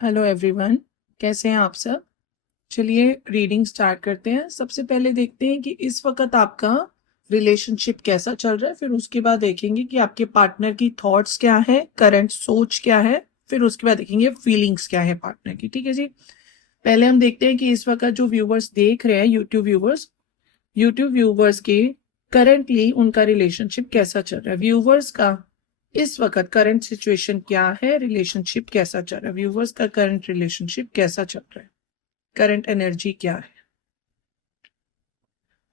Hello everyone, कैसे हैं आप सब। चलिए रीडिंग स्टार्ट करते हैं। सबसे पहले देखते हैं कि इस वक्त आपका रिलेशनशिप कैसा चल रहा है, फिर उसके बाद देखेंगे कि आपके पार्टनर की थॉट्स क्या है, करंट सोच क्या है, फिर उसके बाद देखेंगे फीलिंग्स क्या है पार्टनर की। ठीक है जी। पहले हम देखते हैं कि इस वक्त जो व्यूवर्स देख रहे हैं, यूट्यूब व्यूवर्स के करंटली उनका रिलेशनशिप कैसा चल रहा है। व्यूवर्स का इस वक्त करंट सिचुएशन क्या है, रिलेशनशिप कैसा चल रहा है, व्यूवर्स का करंट रिलेशनशिप कैसा चल रहा है, करंट एनर्जी क्या है।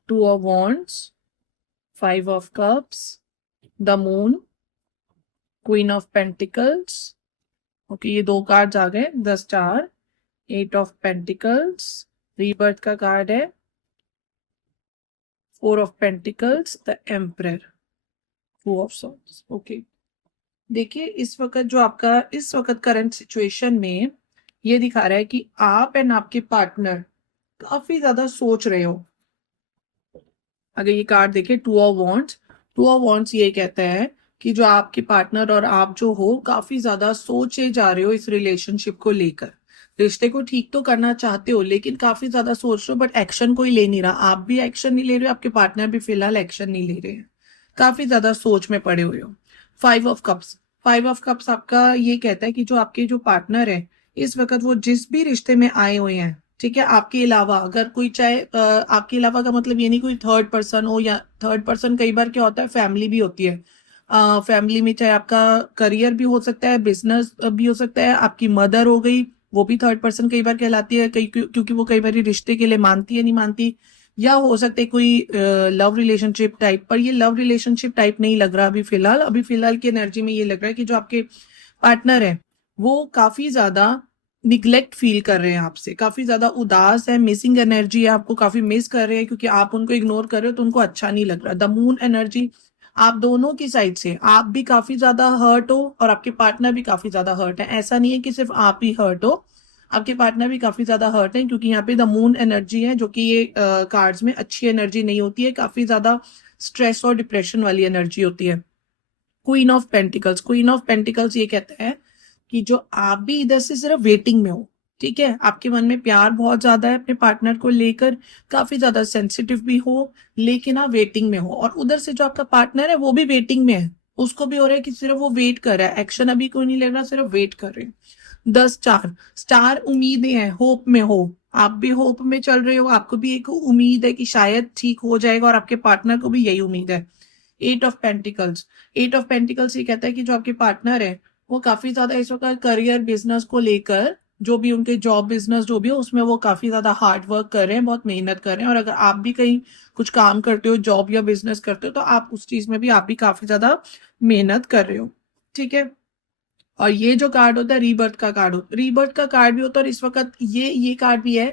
Two of wands, five of cups, the moon, queen of pentacles. Okay, ये दो कार्ड्स आ गए। The star, eight of pentacles, rebirth का कार्ड है, four of pentacles, the emperor, two of swords. Okay, देखिए इस वक्त जो आपका इस वक्त करंट सिचुएशन में ये दिखा रहा है कि आप एंड आपके पार्टनर काफी ज्यादा सोच रहे हो। अगर ये कार्ड देखे टू ऑफ वॉन्ड्स ये कहता है कि जो आपके पार्टनर और आप जो हो काफी ज्यादा सोचे जा रहे हो इस रिलेशनशिप को लेकर। रिश्ते को ठीक तो करना चाहते हो लेकिन काफी ज्यादा सोच रहे हो, बट एक्शन कोई ले नहीं रहा। आप भी एक्शन नहीं ले रहे हो, आपके पार्टनर भी फिलहाल एक्शन नहीं ले रहे हैं। काफी ज्यादा सोच में पड़े हुए हो। फाइव ऑफ कप्स आपका ये कहता है कि जो आपके जो पार्टनर है इस वक्त वो जिस भी रिश्ते में आए हुए हैं, ठीक है, आपके अलावा अगर कोई चाहे आपके अलावा का मतलब ये नहीं कोई थर्ड पर्सन हो, या थर्ड पर्सन कई बार क्या होता है फैमिली भी होती है। फैमिली में चाहे आपका करियर भी हो सकता है, बिजनेस भी हो सकता है, आपकी मदर हो गई, वो भी थर्ड पर्सन कई बार कहलाती है, क्योंकि वो कई बार रिश्ते के लिए मानती है नहीं मानती। या हो सकता है कोई लव रिलेशनशिप टाइप, पर ये लव रिलेशनशिप टाइप नहीं लग रहा अभी फिलहाल की एनर्जी में ये लग रहा है कि जो आपके पार्टनर है वो काफी ज्यादा निग्लेक्ट फील कर रहे हैं आपसे, काफी ज्यादा उदास है, मिसिंग एनर्जी है, आपको काफी मिस कर रहे हैं क्योंकि आप उनको इग्नोर कर रहे हो तो उनको अच्छा नहीं लग रहा। द मून एनर्जी, आप दोनों की साइड से आप भी काफी ज्यादा हर्ट हो और आपके पार्टनर भी काफी ज्यादा हर्ट है। ऐसा नहीं है कि सिर्फ आप ही हर्ट हो, आपके पार्टनर भी काफी ज्यादा हर्ट है, क्योंकि यहाँ पे द मून एनर्जी है जो कि ये कार्ड्स में अच्छी एनर्जी नहीं होती है, काफी ज्यादा स्ट्रेस और डिप्रेशन वाली एनर्जी होती है। क्वीन ऑफ पेंटिकल्स ये कहता है कि जो आप भी इधर से सिर्फ वेटिंग में हो। ठीक है, आपके मन में प्यार बहुत ज्यादा है अपने पार्टनर को लेकर, काफी ज्यादा सेंसिटिव भी हो, लेकिन आप वेटिंग में हो। और उधर से जो आपका पार्टनर है वो भी वेटिंग में है, उसको भी हो रहा है कि सिर्फ वो वेट कर रहा है, एक्शन अभी कोई नहीं ले रहा, सिर्फ वेट कर रहे हैं। 10 स्टार उम्मीदें हैं, होप में हो, आप भी होप में चल रहे हो, आपको भी एक उम्मीद है कि शायद ठीक हो जाएगा और आपके पार्टनर को भी यही उम्मीद है। एट ऑफ पेंटिकल्स ये कहता है कि जो आपके पार्टनर है वो काफी ज्यादा इस वक्त करियर बिजनेस को लेकर, जो भी उनके जॉब बिजनेस जो भी हो उसमें वो काफी ज्यादा हार्ड वर्क कर रहे हैं, बहुत मेहनत कर रहे हैं। और अगर आप भी कहीं कुछ काम करते हो, जॉब या बिजनेस करते हो, तो आप उस चीज में भी आप भी काफी ज्यादा मेहनत कर रहे हो। ठीक है। और ये जो कार्ड होता है रीबर्थ का कार्ड भी होता है। और इस वक्त ये कार्ड भी है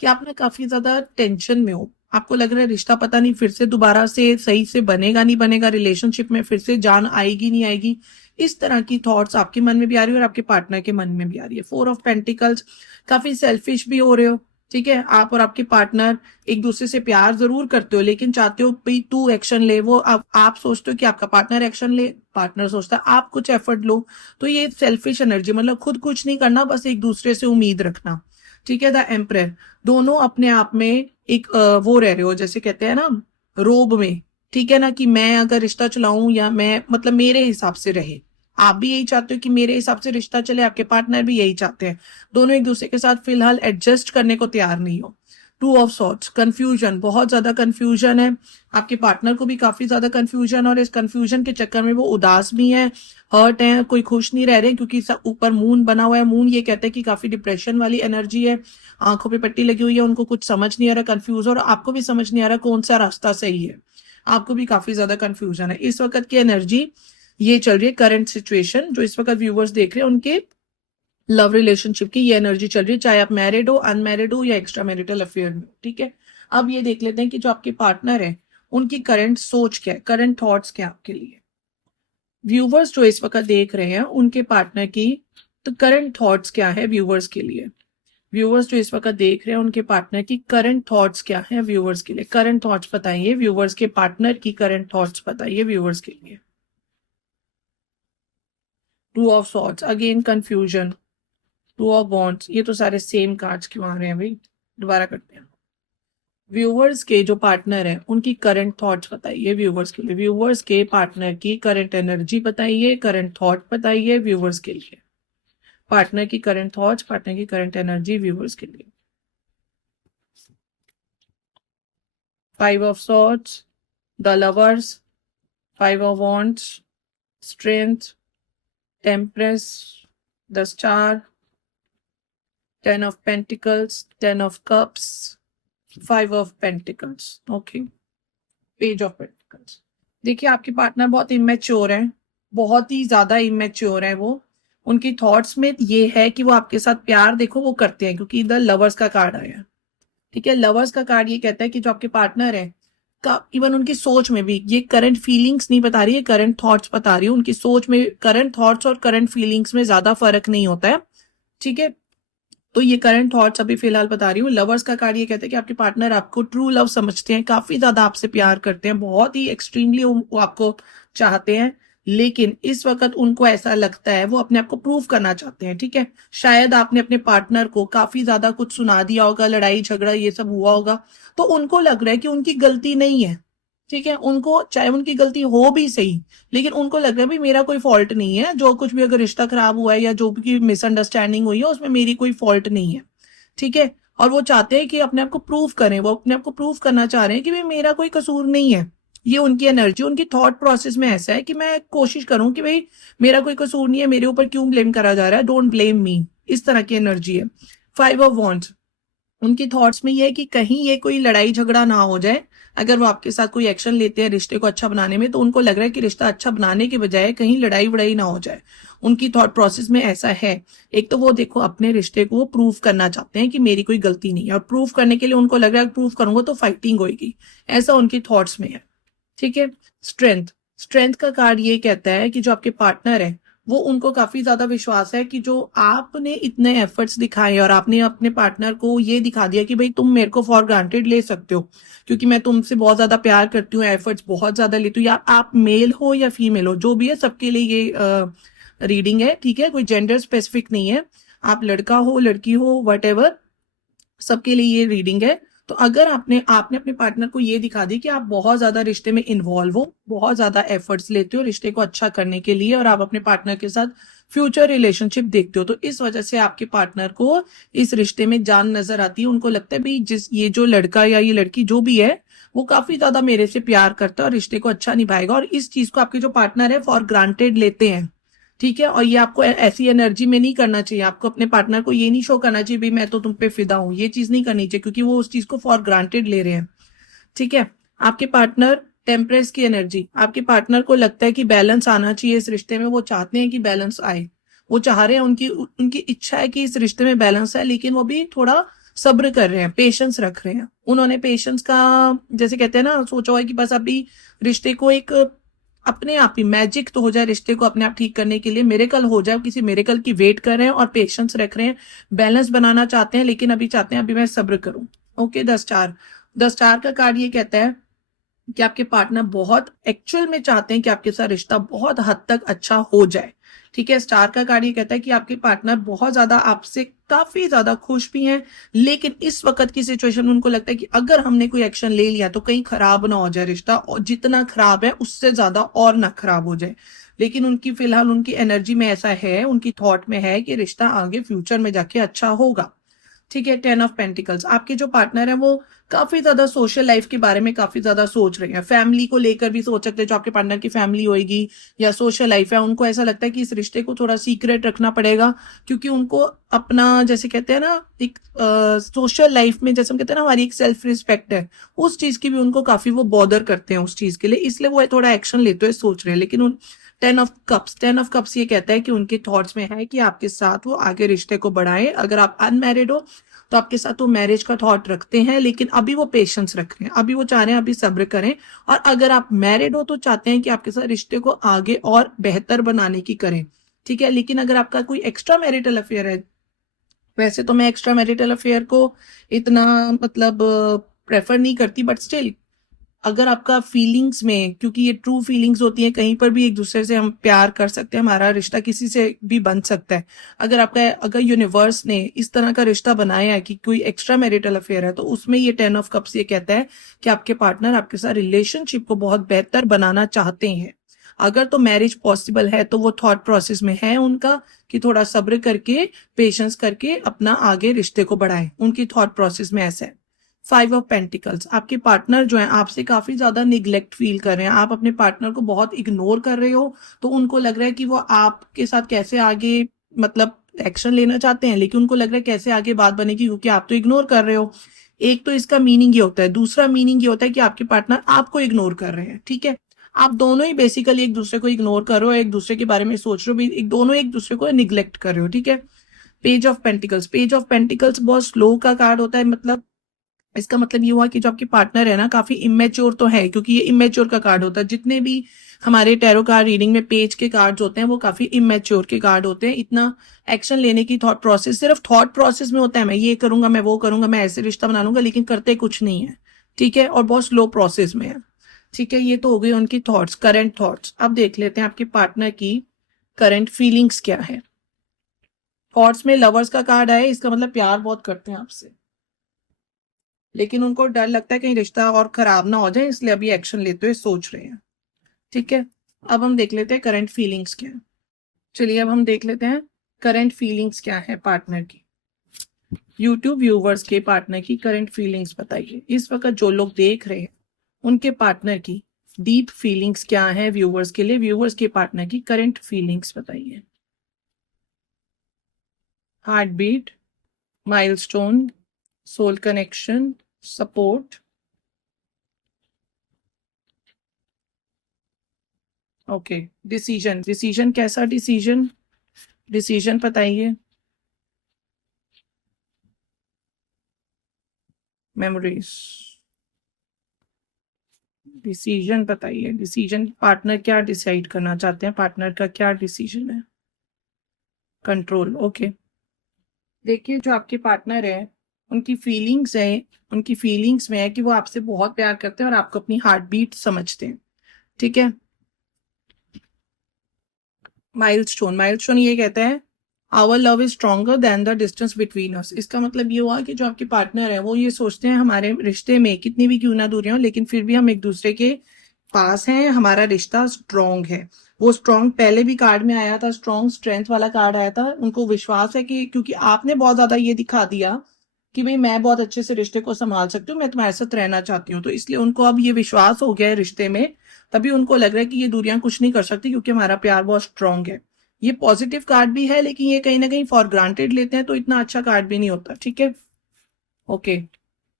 कि आप ना काफी ज्यादा टेंशन में हो, आपको लग रहा है रिश्ता पता नहीं फिर से दोबारा से सही से बनेगा नहीं बनेगा, रिलेशनशिप में फिर से जान आएगी नहीं आएगी। इस तरह की थॉट्स आपके मन में भी आ रही है और आपके पार्टनर के मन में भी आ रही है। फोर ऑफ पेंटिकल्स, काफी सेल्फिश भी हो रहे हो। ठीक है, आप और आपके पार्टनर एक दूसरे से प्यार जरूर करते हो लेकिन चाहते हो भाई तू एक्शन ले, वो आप सोचते हो कि आपका पार्टनर एक्शन ले, पार्टनर सोचता है आप कुछ एफर्ट लो। तो ये सेल्फिश एनर्जी, मतलब खुद कुछ नहीं करना, बस एक दूसरे से उम्मीद रखना। ठीक है। द एम्परर, दोनों अपने आप में एक वो रह रहे हो, जैसे कहते हैं ना रोब में। ठीक है ना, कि मैं अगर रिश्ता चलाऊं या मैं मतलब मेरे हिसाब से रहे। आप भी यही चाहते हो कि मेरे हिसाब से रिश्ता चले, आपके पार्टनर भी यही चाहते हैं। दोनों एक दूसरे के साथ फिलहाल एडजस्ट करने को तैयार नहीं हो। टू ऑफ सॉर्ट्स, कंफ्यूजन, बहुत ज्यादा कंफ्यूजन है। आपके पार्टनर को भी काफी ज्यादा कंफ्यूजन, और इस कंफ्यूजन के चक्कर में वो उदास भी है, हर्ट है, कोई खुश नहीं रह रहे, क्योंकि ऊपर मून बना हुआ है। मून ये कहता है कि काफी डिप्रेशन वाली एनर्जी है, आंखों पे पट्टी लगी हुई है, उनको कुछ समझ नहीं आ रहा, कंफ्यूज, और आपको भी समझ नहीं आ रहा कौन सा रास्ता सही है। आपको भी काफी ज्यादा कंफ्यूजन है। इस वक्त की एनर्जी ये चल रही है, करंट सिचुएशन जो इस वक्त व्यूवर्स देख रहे हैं उनके लव रिलेशनशिप की ये एनर्जी चल रही है, चाहे आप मैरिड हो, अनमैरिड हो या एक्स्ट्रा मैरिटल अफेयर में हो। ठीक है। अब ये देख लेते हैं कि जो आपके पार्टनर है उनकी करंट सोच क्या है, करंट थॉट्स क्या है आपके लिए। व्यूवर्स जो इस वक्त देख रहे हैं उनके पार्टनर की तो करंट थॉट्स क्या है व्यूवर्स के लिए। व्यूवर्स जो इस वक्त देख रहे हैं उनके पार्टनर की करंट थॉट्स क्या है व्यूवर्स के लिए। करंट थॉट्स बताइए व्यूवर्स के पार्टनर की, करंट थॉट्स बताइए व्यूवर्स के लिए। Two of swords, again confusion, two of wands, ये तो सारे सेम कार्ड्स क्यों आ रहे हैं भाई, दोबारा करते हैं। व्यूवर्स के जो पार्टनर है उनकी करंट थॉट्स बताइए व्यूवर्स के लिए, व्यूवर्स के पार्टनर की करंट एनर्जी बताइए, करंट थॉट बताइए व्यूवर्स के लिए, पार्टनर की करंट थॉट्स, पार्टनर की करंट एनर्जी व्यूवर्स के लिए। 5 of swords, the lovers, 5 of wands, strength, temperance, the star, 10 of Pentacles, 10 of Cups, 5 of Pentacles, okay, page of pentacles. देखिए आपके पार्टनर बहुत इमेच्योर है, बहुत ही ज्यादा इमेच्योर है वो। उनकी थॉट्स में ये है कि वो आपके साथ प्यार देखो वो करते हैं, क्योंकि इधर लवर्स का कार्ड आया, ठीक है। लवर्स का कार्ड ये कहता है कि जो आपके पार्टनर है का इवन उनकी सोच में भी, ये करंट फीलिंग्स नहीं बता रही है, करंट थॉट्स बता रही है। उनकी सोच में करंट थॉट्स और करंट फीलिंग्स में ज्यादा फर्क नहीं होता है, ठीक है। तो ये करंट थॉट्स अभी फिलहाल बता रही हूँ। लवर्स का कार्ड ये कहते हैं कि आपके पार्टनर आपको ट्रू लव समझते हैं, काफी ज्यादा आपसे प्यार करते हैं, बहुत ही एक्सट्रीमली वो आपको चाहते हैं, लेकिन इस वक्त उनको ऐसा लगता है वो अपने आप को प्रूव करना चाहते हैं, ठीक है। शायद आपने अपने पार्टनर को काफी ज्यादा कुछ सुना दिया होगा, लड़ाई झगड़ा ये सब हुआ होगा, तो उनको लग रहा है कि उनकी गलती नहीं है, ठीक है। उनको चाहे उनकी गलती हो भी सही, लेकिन उनको लग रहा है भाई मेरा कोई फॉल्ट नहीं है, जो कुछ भी अगर रिश्ता खराब हुआ है या जो भी मिसअंडरस्टैंडिंग हुई है उसमें मेरी कोई फॉल्ट नहीं है, ठीक है। और वो चाहते हैं कि अपने आप को प्रूव करें, वो अपने आप को प्रूव करना चाह रहे हैं कि भाई मेरा कोई कसूर नहीं है। ये उनकी एनर्जी, उनकी थॉट प्रोसेस में ऐसा है कि मैं कोशिश करूं कि भाई मेरा कोई कसूर नहीं है, मेरे ऊपर क्यों ब्लेम करा जा रहा है, डोंट ब्लेम मी, इस तरह की एनर्जी है। 5 ऑफ वॉन्ड्स, उनकी थॉट्स में ये है कि कहीं ये कोई लड़ाई झगड़ा ना हो जाए। अगर वो आपके साथ कोई एक्शन लेते हैं रिश्ते को अच्छा बनाने में, तो उनको लग रहा है कि रिश्ता अच्छा बनाने के बजाय कहीं लड़ाई वड़ाई ना हो जाए। उनकी थॉट प्रोसेस में ऐसा है। एक तो वो देखो अपने रिश्ते को प्रूव करना चाहते हैं कि मेरी कोई गलती नहीं है, और प्रूव करने के लिए उनको लग रहा है प्रूव करूंगा तो फाइटिंग होगी, ऐसा उनकी थॉट्स में है, ठीक है। स्ट्रेंथ, स्ट्रेंथ का कार्ड ये कहता है कि जो आपके पार्टनर है वो, उनको काफी ज्यादा विश्वास है कि जो आपने इतने एफर्ट्स दिखाए और आपने अपने पार्टनर को ये दिखा दिया कि भाई तुम मेरे को फॉर ग्रांटेड ले सकते हो, क्योंकि मैं तुमसे बहुत ज्यादा प्यार करती हूँ, एफर्ट्स बहुत ज्यादा लेती हूँ, या आप मेल हो या फीमेल हो, जो भी है सबके लिए ये रीडिंग है, ठीक है। कोई जेंडर स्पेसिफिक नहीं है, आप लड़का हो लड़की हो वट सबके लिए ये रीडिंग है। तो अगर आपने अपने पार्टनर को ये दिखा दी कि आप बहुत ज्यादा रिश्ते में इन्वॉल्व हो, बहुत ज्यादा एफर्ट्स लेते हो रिश्ते को अच्छा करने के लिए, और आप अपने पार्टनर के साथ फ्यूचर रिलेशनशिप देखते हो, तो इस वजह से आपके पार्टनर को इस रिश्ते में जान नजर आती है। उनको लगता है भाई ये जो लड़का या ये लड़की जो भी है वो काफी ज्यादा मेरे से प्यार करता है और रिश्ते को अच्छा निभाएगा, और इस चीज को आपके जो पार्टनर है फॉर ग्रांटेड लेते हैं, ठीक है। और ये आपको ऐसी एनर्जी में नहीं करना चाहिए, आपको अपने पार्टनर को ये नहीं शो करना चाहिए भाई मैं तो तुम पे फिदा हूं, ये चीज नहीं करनी चाहिए, क्योंकि वो उस चीज को फॉर ग्रांटेड ले रहे हैं, ठीक है। आपके पार्टनर टेम्परेंस की एनर्जी, आपके पार्टनर को लगता है कि बैलेंस आना चाहिए इस रिश्ते में, वो चाहते हैं कि बैलेंस आए, वो चाह रहे हैं, उनकी उनकी इच्छा है कि इस रिश्ते में बैलेंस है, लेकिन वो भी थोड़ा सब्र कर रहे हैं, पेशेंस रख रहे हैं। उन्होंने पेशेंस का, जैसे कहते हैं ना, सोचा हुआ है कि बस अभी रिश्ते को एक अपने आप ही मैजिक तो हो जाए, रिश्ते को अपने आप ठीक करने के लिए मेरेकल हो जाए, किसी मेरेकल की वेट कर रहे हैं और पेशेंस रख रहे हैं, बैलेंस बनाना चाहते हैं, लेकिन अभी चाहते हैं अभी मैं सब्र करूं, ओके। द स्टार का कार्ड ये कहता है कि आपके पार्टनर बहुत एक्चुअल में चाहते हैं कि आपके साथ रिश्ता बहुत हद तक अच्छा हो जाए, ठीक है। स्टार का कार्ड ये कहता है कि आपके पार्टनर बहुत ज्यादा आपसे काफी ज्यादा खुश भी हैं, लेकिन इस वक्त की सिचुएशन में उनको लगता है कि अगर हमने कोई एक्शन ले लिया तो कहीं खराब ना हो जाए रिश्ता, और जितना खराब है उससे ज्यादा और ना खराब हो जाए। लेकिन उनकी फिलहाल उनकी एनर्जी में ऐसा है, उनकी थॉट में है कि रिश्ता आगे फ्यूचर में जाके अच्छा होगा, ठीक है। 10 ऑफ पेंटिकल्स, आपके जो पार्टनर है वो काफी ज्यादा सोशल लाइफ के बारे में काफी ज्यादा सोच रहे हैं, फैमिली को लेकर भी सोच सकते हैं, जो आपके पार्टनर की फैमिली होगी या सोशल लाइफ है, उनको ऐसा लगता है कि इस रिश्ते को थोड़ा सीक्रेट रखना पड़ेगा, क्योंकि उनको अपना, जैसे कहते हैं ना, एक सोशल लाइफ में जैसे हम कहते हैं ना हमारी एक सेल्फ रिस्पेक्ट है, उस चीज की भी उनको काफी वो बॉदर करते हैं उस चीज के लिए, इसलिए वो थोड़ा एक्शन लेते हुए सोच रहे हैं। लेकिन उन 10 ऑफ कप्स ये कहता है कि उनके थॉट्स में है कि आपके साथ वो आगे रिश्ते को बढ़ाए। अगर आप अनमैरिड हो तो आपके साथ वो मैरिज का थॉट रखते हैं, लेकिन अभी वो पेशेंस रख रहे हैं, अभी वो चाह रहे हैं अभी सब्र करें। और अगर आप मैरिड हो तो चाहते हैं कि आपके साथ रिश्ते को आगे और बेहतर बनाने की करें, ठीक है। लेकिन अगर आपका कोई एक्स्ट्रा मैरिटल अफेयर है, वैसे तो मैं एक्स्ट्रा मैरिटल अफेयर को इतना मतलब प्रेफर नहीं करती, बट स्टिल अगर आपका फीलिंग्स में, क्योंकि ये ट्रू फीलिंग्स होती है, कहीं पर भी एक दूसरे से हम प्यार कर सकते हैं, हमारा रिश्ता किसी से भी बन सकता है। अगर यूनिवर्स ने इस तरह का रिश्ता बनाया है कि कोई एक्स्ट्रा मैरिटल अफेयर है, तो उसमें ये 10 ऑफ कप्स ये कहता है कि आपके पार्टनर आपके साथ रिलेशनशिप को बहुत बेहतर बनाना चाहते हैं। अगर तो मैरिज पॉसिबल है तो वो थॉट प्रोसेस में है उनका कि थोड़ा सब्र करके, पेशेंस करके अपना आगे रिश्ते को बढ़ाएं। उनकी थॉट प्रोसेस में ऐसा है। 5 ऑफ पेंटिकल्स, आपके पार्टनर जो है आपसे काफी ज्यादा निग्लेक्ट फील कर रहे हैं, आप अपने पार्टनर को बहुत इग्नोर कर रहे हो, तो उनको लग रहा है कि वो आपके साथ कैसे आगे मतलब एक्शन लेना चाहते हैं, लेकिन उनको लग रहा है कैसे आगे बात बनेगी क्योंकि आप तो इग्नोर कर रहे हो। एक तो इसका मीनिंग ये होता है। दूसरा मीनिंग ये होता है कि आपके पार्टनर आपको इग्नोर कर रहे हैं। ठीक है, आप दोनों ही बेसिकली एक दूसरे को इग्नोर कर रहे हो, एक दूसरे के बारे में सोच रहे हो भी, दोनों एक दूसरे को निग्लेक्ट कर रहे हो। ठीक है, page of pentacles, page of pentacles बहुत स्लो का कार्ड होता है। मतलब इसका मतलब ये हुआ कि जो आपके पार्टनर है ना, काफी इमेच्योर तो है, क्योंकि ये इमेच्योर का कार्ड होता है। जितने भी हमारे टैरो कार्ड रीडिंग में पेज के कार्ड्स होते हैं वो काफी इमेच्योर के कार्ड होते हैं। इतना एक्शन लेने की थॉट प्रोसेस सिर्फ थॉट प्रोसेस में होता है, मैं ये करूंगा, मैं वो करूंगा, मैं ऐसे रिश्ता बना लूंगा, लेकिन करते कुछ नहीं है। ठीक है, और बहुत स्लो प्रोसेस में है। ठीक है, ये तो हो गई उनकी थॉट्स, करंट थॉट्स। अब देख लेते हैं आपके पार्टनर की करंट फीलिंग्स क्या है। थॉट्स में लवर्स का कार्ड आया, इसका मतलब प्यार बहुत करते हैं आपसे, लेकिन उनको डर लगता है कहीं रिश्ता और खराब ना हो जाए, इसलिए अभी एक्शन लेते हुए सोच रहे हैं। ठीक है, अब हम देख लेते हैं करंट फीलिंग्स क्या है। चलिए अब हम देख लेते हैं करंट फीलिंग्स क्या है पार्टनर की। यूट्यूब व्यूवर्स के पार्टनर की करंट फीलिंग्स बताइए। इस वक्त जो लोग देख रहे हैं उनके पार्टनर की डीप फीलिंग्स क्या है व्यूवर्स के लिए। व्यूवर्स के पार्टनर की करंट फीलिंग्स बताइए। Heart beat, milestone, soul connection, support, okay, decision. Decision कैसा डिसीजन, डिसीजन बताइए। मेमोरीज, डिसीजन बताइए। डिसीजन, पार्टनर क्या डिसाइड करना चाहते हैं, पार्टनर का क्या डिसीजन है। Control, okay. देखिए जो आपके पार्टनर है उनकी फीलिंग्स है, उनकी फीलिंग्स में है कि वो आपसे बहुत प्यार करते हैं और आपको अपनी हार्ट बीट समझते हैं। ठीक है, माइलस्टोन, माइलस्टोन ये कहता है our love is stronger than the distance between us. इसका मतलब ये हुआ कि जो आपके पार्टनर है वो ये सोचते हैं हमारे रिश्ते में कितनी भी क्यों ना दूरियां हो, लेकिन फिर भी हम एक दूसरे के पास हैं, हमारा रिश्ता स्ट्रॉन्ग है। वो स्ट्रॉन्ग पहले भी कार्ड में आया था, स्ट्रॉन्ग स्ट्रेंथ वाला कार्ड आया था। उनको विश्वास है कि क्योंकि आपने बहुत ज्यादा ये दिखा दिया कि भाई मैं बहुत अच्छे से रिश्ते को संभाल सकती हूँ, मैं तुम्हारे साथ रहना चाहती हूँ, तो इसलिए उनको अब ये विश्वास हो गया है रिश्ते में। तभी उनको लग रहा है कि ये दूरियां कुछ नहीं कर सकती क्योंकि हमारा प्यार बहुत स्ट्रांग है। ये पॉजिटिव कार्ड भी है, लेकिन ये कहीं ना कहीं फॉर ग्रांटेड लेते हैं तो इतना अच्छा कार्ड भी नहीं होता। ठीक है, ओके।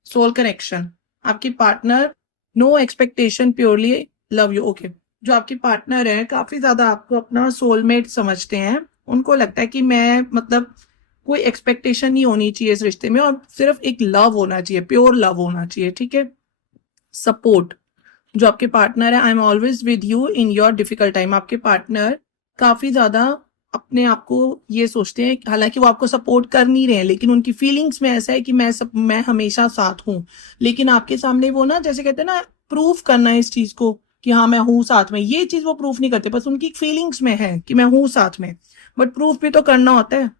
सोल कनेक्शन, आपकी partner no expectation purely love you, okay. जो आपके पार्टनर है काफी ज्यादा आपको अपना सोलमेट समझते हैं। उनको लगता है कि मैं मतलब कोई एक्सपेक्टेशन नहीं होनी चाहिए इस रिश्ते में, और सिर्फ एक लव होना चाहिए, प्योर लव होना चाहिए। ठीक है, सपोर्ट, जो आपके पार्टनर है I am always with you in your difficult time. आपके पार्टनर काफी ज्यादा अपने आप को ये सोचते हैं, हालांकि वो आपको सपोर्ट कर नहीं रहे हैं, लेकिन उनकी फीलिंग्स में ऐसा है कि मैं हमेशा साथ हूं। लेकिन आपके सामने वो ना, जैसे कहते हैं ना, प्रूफ करना है इस चीज को कि हाँ मैं हूं साथ में, ये चीज वो प्रूफ नहीं करते, बस उनकी फीलिंग्स में है कि मैं हूं साथ में, बट प्रूफ भी तो करना होता है।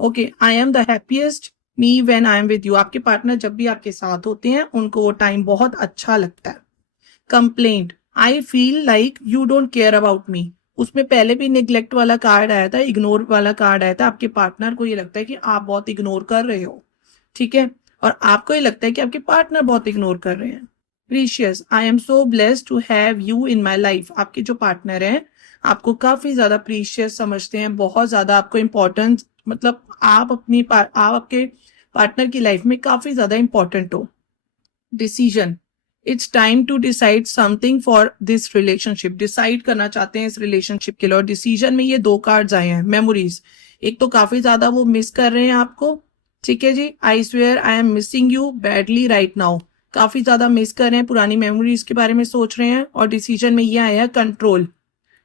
Okay, I am the happiest me when I am with you. आपके पार्टनर जब भी आपके साथ होते हैं उनको वो टाइम बहुत अच्छा लगता है। Complaint, I feel like you don't care about me. उसमें पहले भी निग्लेक्ट वाला कार्ड आया था, इग्नोर वाला कार्ड आया था। आपके पार्टनर को ये लगता है कि आप बहुत इग्नोर कर रहे हो। ठीक है, और आपको ये लगता है कि आपके पार्टनर बहुत इग्नोर कर रहे हैं। Precious, I am so blessed to have you in my life. आपके जो पार्टनर हैं आपको काफी ज्यादा प्रीशियस समझते हैं, बहुत ज्यादा आपको इंपॉर्टेंस, मतलब आप आपके पार्टनर की लाइफ में काफी ज्यादा इंपॉर्टेंट हो। Decision, it's time to decide something for this relationship. Decide करना चाहते हैं इस रिलेशनशिप के लिए। और डिसीजन में ये 2 कार्ड्स आए हैं। मेमोरीज, एक तो काफी ज्यादा वो मिस कर रहे हैं आपको। ठीक है जी, I swear I am missing you badly right now. काफी ज्यादा मिस कर रहे हैं, पुरानी मेमोरीज के बारे में सोच रहे हैं। और डिसीजन में ये आया है control,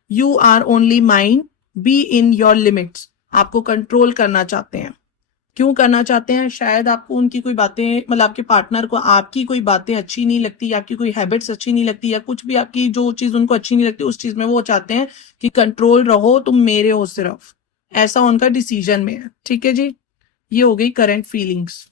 you are only mine, be in your limits. आपको कंट्रोल करना चाहते हैं। क्यों करना चाहते हैं? शायद आपको उनकी कोई बातें, मतलब आपके पार्टनर को आपकी कोई बातें अच्छी नहीं लगती, आपकी कोई हैबिट्स अच्छी नहीं लगती, या कुछ भी आपकी जो चीज उनको अच्छी नहीं लगती उस चीज में वो चाहते हैं कि कंट्रोल रहो, तुम मेरे हो सिर्फ, ऐसा उनका डिसीजन में है। ठीक है जी, ये हो गई करंट फीलिंग्स।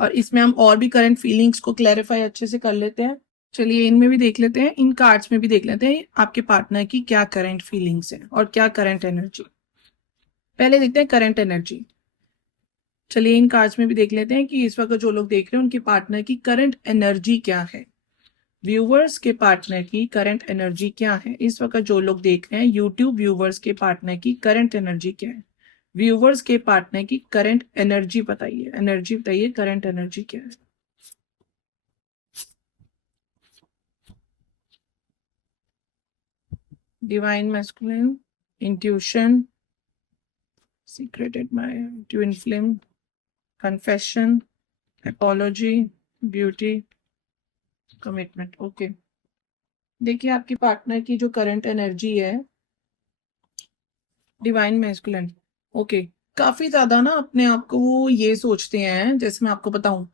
और इसमें हम और भी करंट फीलिंग्स को क्लैरिफाई अच्छे से कर लेते हैं। चलिए इनमें भी देख लेते हैं, इन कार्ड्स में भी देख लेते हैं आपके पार्टनर की क्या करंट फीलिंग्स है और क्या करंट एनर्जी। पहले देखते हैं करंट एनर्जी। चलिए इन कार्ड्स में भी देख लेते हैं कि इस वक्त जो लोग देख रहे हैं उनके पार्टनर की करंट एनर्जी क्या है। व्यूवर्स के पार्टनर की करंट एनर्जी क्या है इस वक्त जो लोग देख रहे हैं यूट्यूब, व्यूवर्स के पार्टनर की करंट एनर्जी क्या है? व्यूवर्स के पार्टनर की करंट एनर्जी बताइए, एनर्जी बताइए, करंट एनर्जी क्या है? Divine masculine, intuition, secret admire, twin flame, confession, apiology, beauty, commitment. Okay, देखिए आपकी पार्टनर की जो करंट एनर्जी है, डिवाइन मैस्कुलिन, ओके, काफी ज्यादा ना अपने आप को वो ये सोचते हैं, जैसे मैं आपको बताऊं,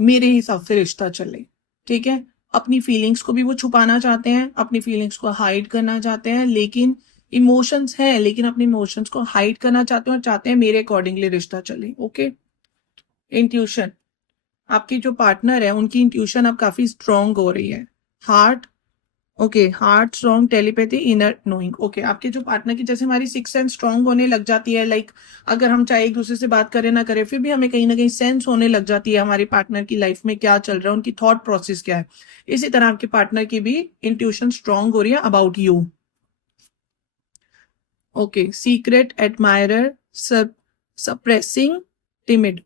मेरे हिसाब से रिश्ता चले, ठीक है, अपनी फीलिंग्स को भी वो छुपाना चाहते हैं, अपनी फीलिंग्स को हाइड करना चाहते हैं, लेकिन इमोशंस हैं, लेकिन अपने इमोशंस को हाइड करना चाहते हैं और चाहते हैं मेरे अकॉर्डिंगली रिश्ता चले। ओके, इंट्यूशन, आपकी जो पार्टनर है उनकी इंट्यूशन अब काफी स्ट्रांग हो रही है। Heart, okay, heart strong, telepathy, inner knowing. Okay, आपके जो पार्टनर की जैसे हमारी सिक्स सेंस स्ट्रॉन्ग होने लग जाती है, लाइक अगर हम चाहे एक दूसरे से बात करें ना करें, फिर भी हमें कहीं ना कहीं सेंस होने लग जाती है हमारे पार्टनर की लाइफ में क्या चल रहा है, उनकी थॉट प्रोसेस क्या है। इसी तरह आपके पार्टनर की भी इंट्यूशन स्ट्रॉन्ग हो रही है about you. Okay, secret admirer, suppressing, timid.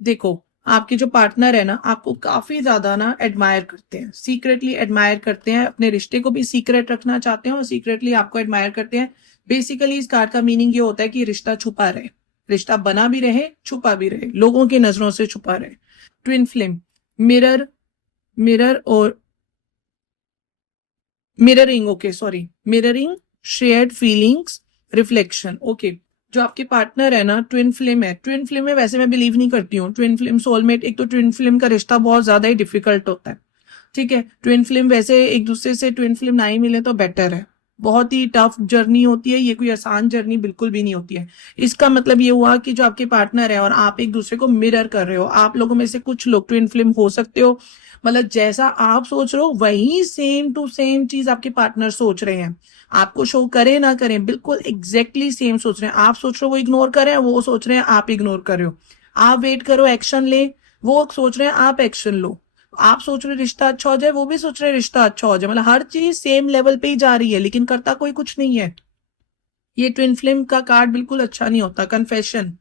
देखो आपके जो पार्टनर है ना आपको काफी ज्यादा ना एडमायर करते हैं, सीक्रेटली एडमायर करते हैं, अपने रिश्ते को भी सीक्रेट रखना चाहते हैं और सीक्रेटली आपको एडमायर करते हैं। बेसिकली इस कार्ड का मीनिंग ये होता है कि रिश्ता छुपा रहे, रिश्ता बना भी रहे छुपा भी रहे, लोगों की नजरों से छुपा रहे। ट्विन फ्लेम, मिरर, मिरर और mirroring, okay sorry, mirroring, shared feelings, reflection. Okay, जो आपके पार्टनर है ना ट्विन फ्लेम है, ट्विन फ्लेम में वैसे मैं बिलीव नहीं करती हूँ, ट्विन फ्लेम सोलमेट, एक तो ट्विन फ्लेम का रिश्ता बहुत ज्यादा ही डिफिकल्ट होता है, ठीक है, ट्विन फ्लेम वैसे एक दूसरे से ट्विन फ्लेम ना ही मिले तो बेटर है, बहुत ही टफ जर्नी होती है ये, कोई आसान जर्नी बिल्कुल भी नहीं होती है। इसका मतलब ये हुआ कि जो आपके पार्टनर है और आप एक दूसरे को मिरर कर रहे हो, आप लोगों में से कुछ लोग ट्विन फ्लेम हो सकते हो, मतलब जैसा आप सोच रहे हो वही सेम टू सेम चीज आपके पार्टनर सोच रहे हैं, आपको शो करें ना करें बिल्कुल एग्जैक्टली सेम सोच रहे हैं, आप सोच रहे हो वो इग्नोर कर रहे हैं, वो सोच रहे हैं आप इग्नोर कर रहे हो, आप वेट करो एक्शन ले, वो सोच रहे हैं आप एक्शन लो, आप सोच रहे रिश्ता अच्छा हो जाए, वो भी सोच रहे रिश्ता अच्छा हो जाए, मतलब हर चीज सेम लेवल पे ही जा रही है लेकिन करता कोई कुछ नहीं है। ये ट्विन फ्लेम का कार्ड बिल्कुल अच्छा नहीं होता। Confession,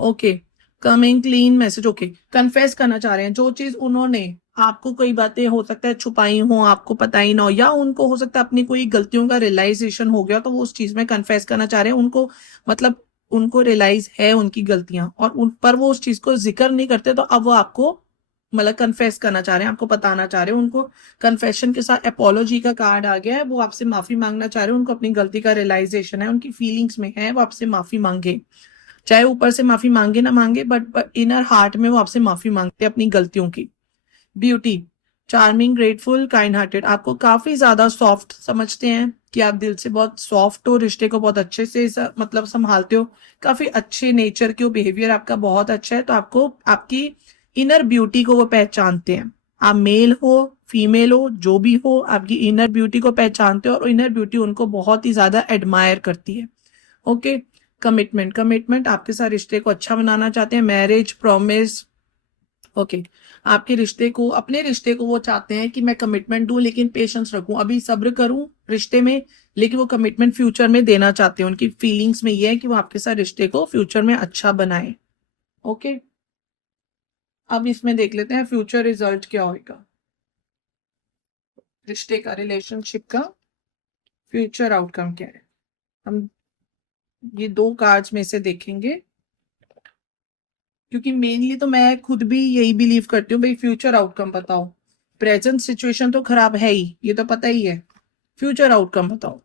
okay, coming clean message, okay, confess करना चाह रहे हैं जो चीज उन्होंने आपको, कोई बातें हो सकता है छुपाई हो, आपको पता ही ना हो, या उनको हो सकता है अपनी कोई गलतियों का रियलाइजेशन हो गया तो वो उस चीज में कन्फेस करना चाह रहे हैं, उनको मतलब उनको रियलाइज है उनकी गलतियां और उन पर वो उस चीज को जिक्र नहीं करते, तो अब वो आपको मतलब कन्फेस करना चाह रहे हैं, आपको बताना चाह रहे हैं, उनको कन्फेशन के साथ एपोलॉजी का कार्ड आ गया है, वो आपसे माफी मांगना चाह रहे हैं, उनको अपनी गलती का रियलाइजेशन है, उनकी फीलिंग्स में है, वो आपसे माफी मांगे, चाहे ऊपर से माफी मांगे ना मांगे बट इनर हार्ट में वो आपसे माफी मांगते हैं अपनी गलतियों की। Beauty, charming, grateful, kind hearted, आपको काफी ज्यादा सॉफ्ट समझते हैं कि आप दिल से बहुत सॉफ्ट हो, रिश्ते को बहुत अच्छे से मतलब संभालते हो, काफी अच्छे नेचर के हो, बिहेवियर आपका बहुत अच्छा है, तो आपको आपकी इनर ब्यूटी को वो पहचानते हैं, आप मेल हो फीमेल हो जो भी हो, आपकी इनर ब्यूटी को पहचानते हो और इनर ब्यूटी उनको बहुत ही ज्यादा एडमायर करती है। ओके, कमिटमेंट, कमिटमेंट आपके साथ रिश्ते को अच्छा बनाना चाहते हैं, मैरिज, प्रॉमिस, ओके, आपके रिश्ते को, अपने रिश्ते को वो चाहते हैं कि मैं कमिटमेंट दूं लेकिन पेशेंस रखूं, अभी सब्र करूं रिश्ते में, लेकिन वो कमिटमेंट फ्यूचर में देना चाहते हैं, उनकी फीलिंग्स में ये है कि वो आपके साथ रिश्ते को फ्यूचर में अच्छा बनाए। ओके, अब इसमें देख लेते हैं फ्यूचर रिजल्ट क्या होगा, रिश्ते का, रिलेशनशिप का फ्यूचर आउटकम क्या है। हम ये दो कार्ड्स में से देखेंगे क्योंकि मेनली तो मैं खुद भी यही बिलीव करती हूँ, भाई फ्यूचर आउटकम बताओ, प्रेजेंट सिचुएशन तो खराब है ही ये तो पता ही है, फ्यूचर आउटकम बताओ।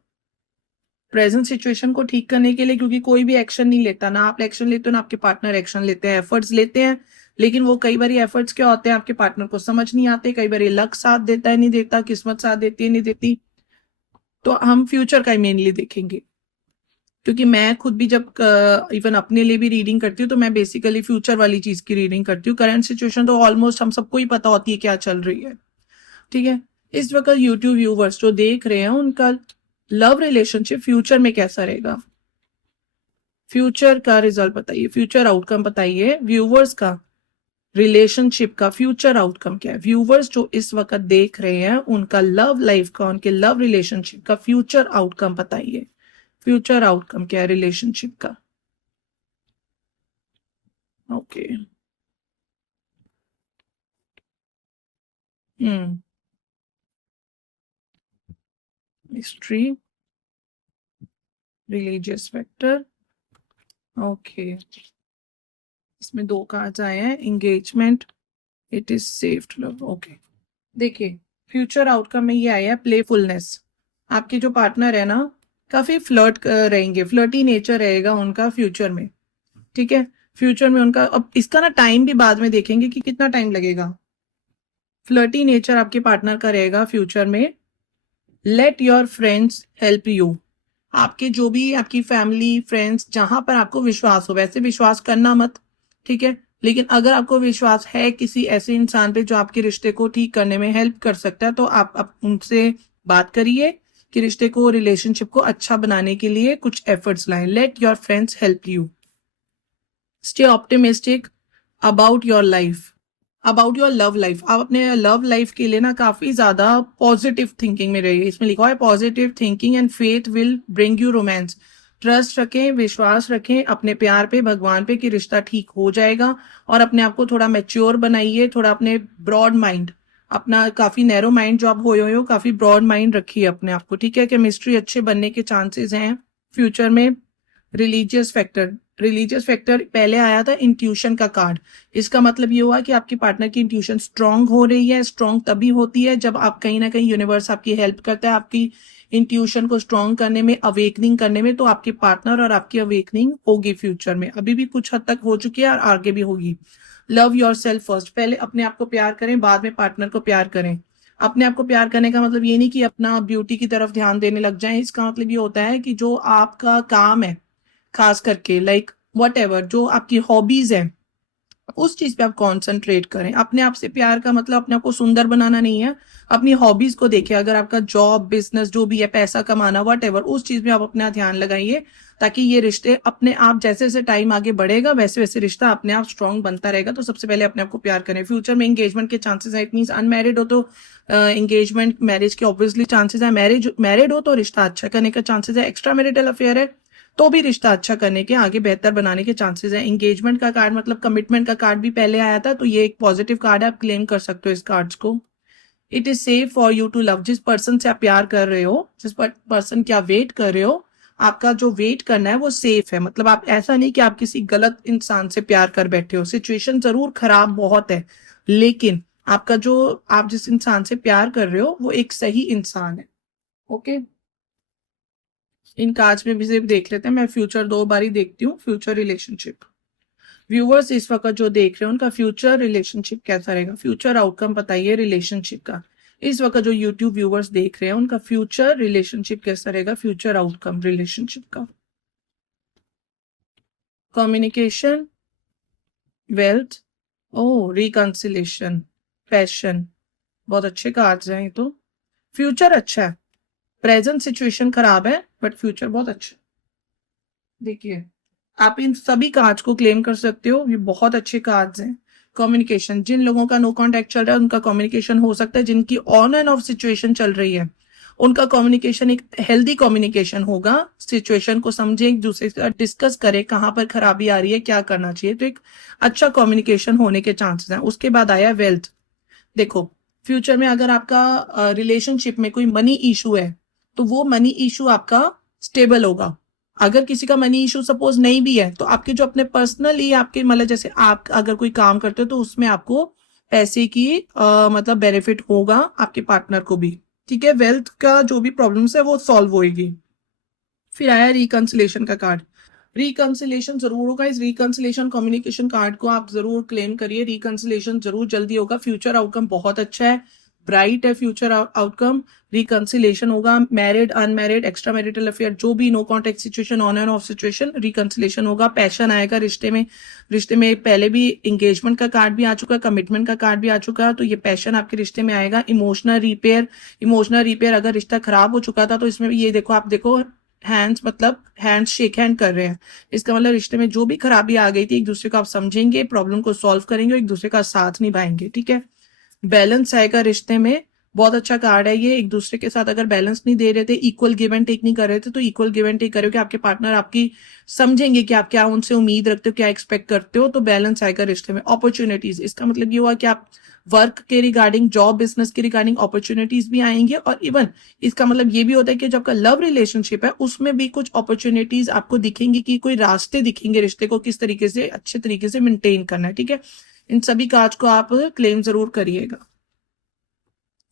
प्रेजेंट सिचुएशन को ठीक करने के लिए, क्योंकि कोई भी एक्शन नहीं लेता, ना आप एक्शन लेते हो ना आपके पार्टनर एक्शन लेते हैं, एफर्ट्स लेते हैं, लेकिन वो कई बार एफर्ट्स क्या होते हैं आपके पार्टनर को समझ नहीं आते, कई बार लक साथ देता है नहीं देता, किस्मत साथ देती है नहीं देती। तो हम फ्यूचर का ही मेनली देखेंगे, क्योंकि मैं खुद भी जब इवन अपने लिए भी रीडिंग करती हूँ तो मैं बेसिकली फ्यूचर वाली चीज की रीडिंग करती हूँ। करंट सिचुएशन तो ऑलमोस्ट हम सबको ही पता होती है क्या चल रही है, ठीक है। इस वक्त यूट्यूब व्यूवर्स जो देख रहे हैं उनका लव रिलेशनशिप फ्यूचर में कैसा रहेगा, फ्यूचर का रिजल्ट बताइए, फ्यूचर आउटकम बताइए। व्यूवर्स का रिलेशनशिप का फ्यूचर आउटकम क्या है, व्यूवर्स जो इस वक्त देख रहे हैं उनका लव लाइफ का, उनके लव रिलेशनशिप का फ्यूचर आउटकम बताइए। फ्यूचर आउटकम क्या है रिलेशनशिप का? Okay. Mystery, religious factor, okay. इसमें 2 कार्ड्स आए हैं, engagement, it is safe to love, okay. देखिए फ्यूचर आउटकम में ये आया है प्लेफुलनेस। आपके जो पार्टनर है ना काफी फ्लर्ट रहेंगे, फ्लर्टी नेचर रहेगा उनका फ्यूचर में, ठीक है। फ्यूचर में उनका, अब इसका ना टाइम भी बाद में देखेंगे कि कितना टाइम लगेगा। फ्लर्टी नेचर आपके पार्टनर का रहेगा फ्यूचर में। Let your friends help you, आपके जो भी आपकी फैमिली फ्रेंड्स जहां पर आपको विश्वास हो, वैसे विश्वास करना मत, ठीक है, लेकिन अगर आपको विश्वास है किसी ऐसे इंसान पे जो आपके रिश्ते को ठीक करने में हेल्प कर सकता है तो आप उनसे बात करिए कि रिश्ते को, रिलेशनशिप को अच्छा बनाने के लिए कुछ एफर्ट्स लाएं। Let your friends help you, stay optimistic about your life, about your love life. आप अपने लव लाइफ के लिए ना काफी ज्यादा पॉजिटिव थिंकिंग में रहिए। इसमें लिखा है positive thinking and faith will bring you romance. Trust रखें, विश्वास रखें अपने प्यार पे, भगवान पे कि रिश्ता ठीक हो जाएगा। और अपने आप को थोड़ा मैच्योर बनाइए, थोड़ा अपने ब्रॉड माइंड, अपना काफी नैरो माइंड जो आप हो काफी ब्रॉड माइंड रखिए अपने आप को, ठीक है। केमिस्ट्री अच्छे बनने के चांसेस हैं फ्यूचर में। रिलीजियस फैक्टर, रिलीजियस फैक्टर पहले आया था इंट्यूशन का कार्ड। इसका मतलब ये हुआ कि आपकी पार्टनर की इंट्यूशन स्ट्रांग हो रही है। स्ट्रांग तभी होती है जब आप कहीं ना कहीं यूनिवर्स आपकी हेल्प करता है आपकी इंट्यूशन को स्ट्रांग करने में, अवेकनिंग करने में। तो आपके पार्टनर और आपकी अवेकनिंग होगी फ्यूचर में, अभी भी कुछ हद तक हो चुकी है और आगे भी होगी। लव योर सेल्फ फर्स्ट, पहले अपने आप को प्यार करें, बाद में पार्टनर को प्यार करें। अपने आप को प्यार करने का मतलब ये नहीं कि अपना ब्यूटी की तरफ ध्यान देने लग जाएं। इसका मतलब ये होता है कि जो आपका काम है, खास करके लाइक वट एवर जो आपकी हॉबीज है, उस चीज पे आप कॉन्सेंट्रेट करें। अपने आप से प्यार का मतलब अपने आप को सुंदर बनाना नहीं है, अपनी हॉबीज को देखिए। अगर आपका जॉब, बिजनेस जो भी है, पैसा कमाना, वट एवर, उस चीज में आप अपना ध्यान लगाइए, ताकि ये रिश्ते अपने आप, जैसे जैसे टाइम आगे बढ़ेगा वैसे वैसे रिश्ता अपने आप स्ट्रांग बनता रहेगा। तो सबसे पहले अपने आप को प्यार करें। फ्यूचर में एंगेजमेंट के चांसेस है, इट मीन अनमैरिड हो तो एंगेजमेंट, मैरिज के ऑब्वियसली चांसेस है। मैरिड हो तो रिश्ता अच्छा करने का चांसेस है। एक्स्ट्रा मैरिटल अफेयर है तो भी रिश्ता अच्छा करने के, आगे बेहतर बनाने के चांसेस हैं। एंगेजमेंट का कार्ड मतलब कमिटमेंट का कार्ड भी पहले आया था, तो ये एक पॉजिटिव कार्ड है, आप क्लेम कर सकते हो इस कार्ड्स को। It is safe for you to love, जिस पर्सन से आप प्यार कर रहे हो, जिस पर्सन की आप वेट कर रहे हो, आपका जो वेट करना है वो सेफ है। मतलब आप, ऐसा नहीं कि आप किसी गलत इंसान से प्यार कर बैठे हो। सिचुएशन जरूर खराब बहुत है, लेकिन आपका जो, आप जिस इंसान से प्यार कर रहे हो वो एक सही इंसान है। ओके, इन कार्ड्स में भी सिर्फ देख लेते हैं, मैं फ्यूचर 2 बार ही देखती हूँ। फ्यूचर रिलेशनशिप, व्यूवर्स इस वक्त जो देख रहे हैं उनका फ्यूचर रिलेशनशिप कैसा रहेगा, फ्यूचर आउटकम बताइए रिलेशनशिप का। इस वक्त जो यूट्यूब व्यूवर्स देख रहे हैं उनका फ्यूचर रिलेशनशिप कैसा रहेगा, फ्यूचर आउटकम रिलेशनशिप का। कम्युनिकेशन, वेल्थ, ओ रिकंसिलेशन, पैशन, बहुत अच्छे कार्ड्स हैं ये तो। फ्यूचर अच्छा है, प्रेजेंट सिचुएशन खराब है बट फ्यूचर बहुत अच्छा है। देखिए आप इन सभी कार्ड्स को क्लेम कर सकते हो, ये बहुत अच्छे कार्ड्स हैं। कम्युनिकेशन, जिन लोगों का नो कांटेक्ट चल रहा है उनका कम्युनिकेशन हो सकता है, जिनकी ऑन एंड ऑफ सिचुएशन चल रही है उनका कम्युनिकेशन एक हेल्दी कम्युनिकेशन होगा। सिचुएशन को समझे, एक दूसरे से डिस्कस करें कहाँ पर खराबी आ रही है, क्या करना चाहिए, तो एक अच्छा कम्युनिकेशन होने के चांसेस हैं। उसके बाद आया वेल्थ। देखो फ्यूचर में अगर आपका रिलेशनशिप में कोई मनी इशू है तो वो मनी इशू आपका स्टेबल होगा। अगर किसी का मनी इशू सपोज नहीं भी है तो आपके जो अपने पर्सनली आपके, मतलब जैसे आप अगर कोई काम करते हो तो उसमें आपको पैसे की मतलब बेनिफिट होगा, आपके पार्टनर को भी, ठीक है। वेल्थ का जो भी प्रॉब्लम्स है वो सॉल्व होएगी। फिर आया रिकंसिलेशन का कार्ड। रिकंसिलेशन जरूर होगा, इस रिकंसिलेशन कम्युनिकेशन कार्ड को आप जरूर क्लेम करिए, रिकंसिलेशन जरूर जल्दी होगा, फ्यूचर आउटकम बहुत अच्छा है, ब्राइट है फ्यूचर आउटकम, रिकंसिलेशन होगा, married unmarried extra marital affair जो भी, no contact situation on and off situation, reconciliation होगा, पैशन आएगा रिश्ते में पहले भी एंगेजमेंट का कार्ड भी आ चुका है, कमिटमेंट का कार्ड भी आ चुका है, तो ये पैशन आपके रिश्ते में आएगा। इमोशनल रिपेयर अगर रिश्ता खराब हो चुका था तो इसमें ये देखो, आप देखो हैंड्स, मतलब हैंड्स शेक हैंड कर रहे हैं, इसका मतलब रिश्ते में जो भी खराबी आ गई थी एक दूसरे को आप समझेंगे, प्रॉब्लम को सॉल्व करेंगे और एक दूसरे का साथ निभाएंगे, ठीक है। बैलेंस आएगा रिश्ते में, बहुत अच्छा कार्ड है ये, एक दूसरे के साथ अगर बैलेंस नहीं दे रहे थे, इक्वल गिव एंड टेक नहीं कर रहे थे, तो इक्वल गिव एंड टेक करोगे, आपके पार्टनर आपकी समझेंगे कि आप क्या उनसे उम्मीद रखते हो, क्या एक्सपेक्ट करते हो, तो बैलेंस आएगा रिश्ते में। अपॉर्चुनिटीज, इसका मतलब ये हुआ कि आप वर्क के रिगार्डिंग, जॉब बिजनेस के रिगार्डिंग अपॉर्चुनिटीज भी आएंगे, और इवन इसका मतलब ये भी होता है कि जो आपका लव रिलेशनशिप है उसमें भी कुछ अपॉर्चुनिटीज आपको दिखेंगी, कि कोई रास्ते दिखेंगे रिश्ते को किस तरीके से अच्छे तरीके से मेंटेन करना है, ठीक है। इन सभी कार्ड को आप क्लेम जरूर करिएगा।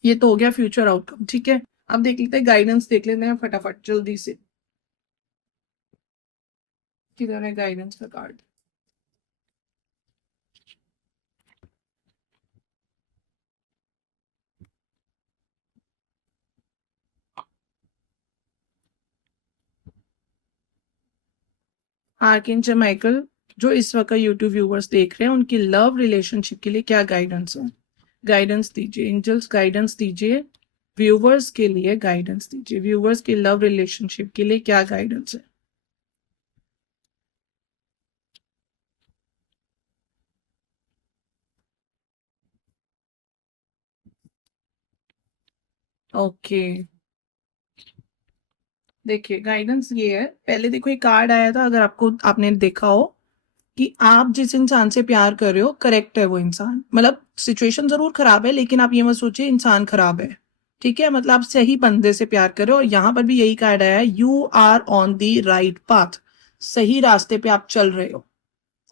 ये तो हो गया फ्यूचर आउटकम, ठीक है। अब देख लेते हैं गाइडेंस, देख लेते हैं फटाफट जल्दी से, किधर है गाइडेंस का कार्ड। आर्कएंजल माइकल, जो इस वक्त यूट्यूब व्यूवर्स देख रहे हैं उनकी लव रिलेशनशिप के लिए क्या गाइडेंस है, गाइडेंस दीजिए एंजल्स, गाइडेंस दीजिए व्यूवर्स के लिए, गाइडेंस दीजिए व्यूवर्स के लव रिलेशनशिप के लिए क्या गाइडेंस है। ओके, देखिए गाइडेंस ये है, पहले देखो एक कार्ड आया था, अगर आपको आपने देखा हो कि आप जिस इंसान से प्यार कर रहे हो करेक्ट है वो इंसान, मतलब सिचुएशन जरूर खराब है लेकिन आप ये मत सोचिए इंसान खराब है, ठीक है, मतलब आप सही बंदे से प्यार कर रहे हो, और यहाँ पर भी यही कार्ड आया है, you are on the right path, सही रास्ते पे आप चल रहे हो।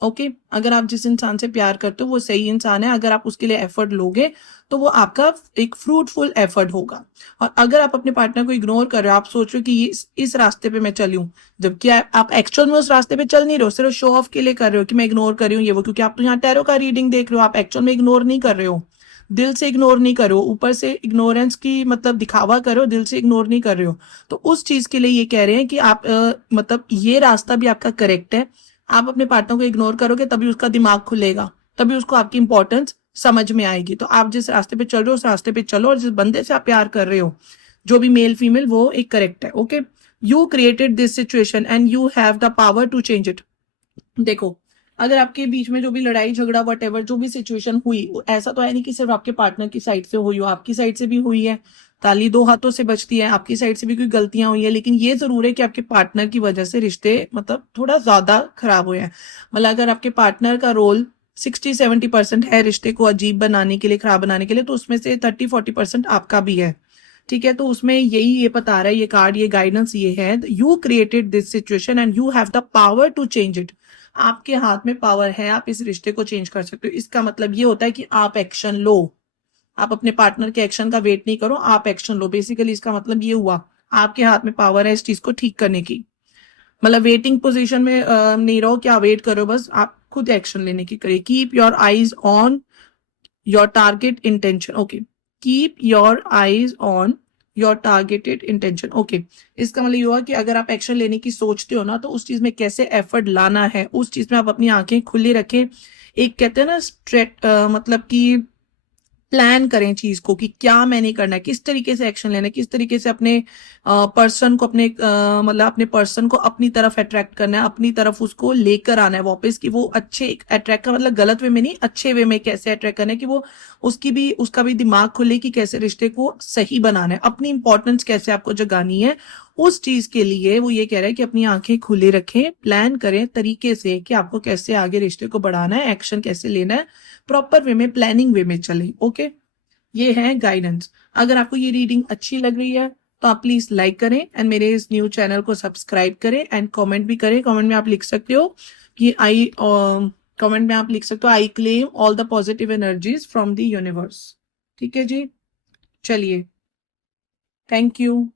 ओके, अगर आप जिस इंसान से प्यार करते हो वो सही इंसान है, अगर आप उसके लिए एफर्ट लोगे तो वो आपका एक फ्रूटफुल एफर्ट होगा। और अगर आप अपने पार्टनर को इग्नोर कर रहे हो, आप सोच रहे हो कि इस रास्ते पे मैं चलूं, जबकि आप एक्चुअल में उस रास्ते पे चल नहीं रहे हो, सिर्फ शो ऑफ के लिए कर रहे हो कि मैं इग्नोर कर रही हूँ ये वो, क्योंकि आप तो यहाँ टैरो का रीडिंग देख रहे हो, आप एक्चुअल में इग्नोर नहीं कर रहे हो, दिल से इग्नोर नहीं करो, ऊपर से इग्नोरेंस की मतलब दिखावा करो, दिल से इग्नोर नहीं कर रहे हो, तो उस चीज के लिए ये कह रहे हैं कि आप मतलब ये रास्ता भी आपका करेक्ट है, आप अपने पार्टनर को इग्नोर करोगे तभी उसका दिमाग खुलेगा, तभी उसको आपकी इंपॉर्टेंस समझ में आएगी, तो आप जिस रास्ते पे चल रहे हो उस रास्ते पे चलो, और जिस बंदे से आप प्यार कर रहे हो जो भी मेल फीमेल वो एक करेक्ट है। Okay, you created this situation and you have the power to change it. देखो, अगर आपके बीच में जो भी लड़ाई झगड़ा वट एवर जो भी सिचुएशन हुई, ऐसा तो है नहीं कि सिर्फ आपके पार्टनर की साइड से हुई हो, आपकी साइड से भी हुई है, ताली दो हाथों से बचती है, आपकी साइड से भी कोई गलतियां हुई है, लेकिन ये जरूर है कि आपके पार्टनर की वजह से रिश्ते मतलब थोड़ा ज्यादा खराब हुए हैं, मतलब अगर आपके पार्टनर का रोल 60-70% है रिश्ते को अजीब बनाने के लिए, खराब बनाने के लिए, तो उसमें से 30-40% आपका भी है, ठीक है। तो उसमें यही ये बता रहा है ये कार्ड, ये गाइडेंस ये है, you created this situation and you have the power to change it, आपके हाथ में पावर है, आप इस रिश्ते को चेंज कर सकते हो। इसका मतलब ये होता है कि आप एक्शन लो, आप अपने पार्टनर के एक्शन का वेट नहीं करो, आप एक्शन लो, बेसिकली इसका मतलब ये हुआ आपके हाथ में पावर है इस चीज को ठीक करने की, मतलब वेटिंग पोजीशन में नहीं रहो क्या वेट करो, बस आप खुद एक्शन लेने की करिए। Keep your eyes on your target intention, okay, keep your eyes on your targeted intention, okay, इसका मतलब ये हुआ कि अगर आप एक्शन लेने की सोचते हो ना, तो उस चीज में कैसे एफर्ट लाना है उस चीज में आप अपनी आंखें खुली रखें, एक कहते हैं ना स्ट्रेट मतलब कि प्लान करें चीज को कि क्या मैंने करना है, किस तरीके से एक्शन लेना है, किस तरीके से अपने पर्सन को अपने मतलब अपने पर्सन को अपनी तरफ अट्रैक्ट करना है, अपनी तरफ उसको लेकर आना है वापस, कि वो अच्छे अट्रैक्ट का मतलब गलत वे में नहीं, अच्छे वे में कैसे अट्रैक्ट करना है, कि वो उसका भी दिमाग खुले कि कैसे रिश्ते को सही बनाना है, अपनी इंपॉर्टेंस कैसे आपको जगानी है, उस चीज के लिए वो ये कह रहा है कि अपनी आंखें खुले रखें, प्लान करें तरीके से कि आपको कैसे आगे रिश्ते को बढ़ाना है, एक्शन कैसे लेना है, प्रॉपर वे में प्लानिंग वे में चले। ओके, ये है गाइडेंस। अगर आपको ये रीडिंग अच्छी लग रही है तो आप प्लीज लाइक करें एंड मेरे इस न्यू चैनल को सब्सक्राइब करें एंड कमेंट भी करें। कमेंट में आप लिख सकते हो कि कमेंट में आप लिख सकते हो I claim all the positive energies from the universe, ठीक है जी। चलिए, थैंक यू।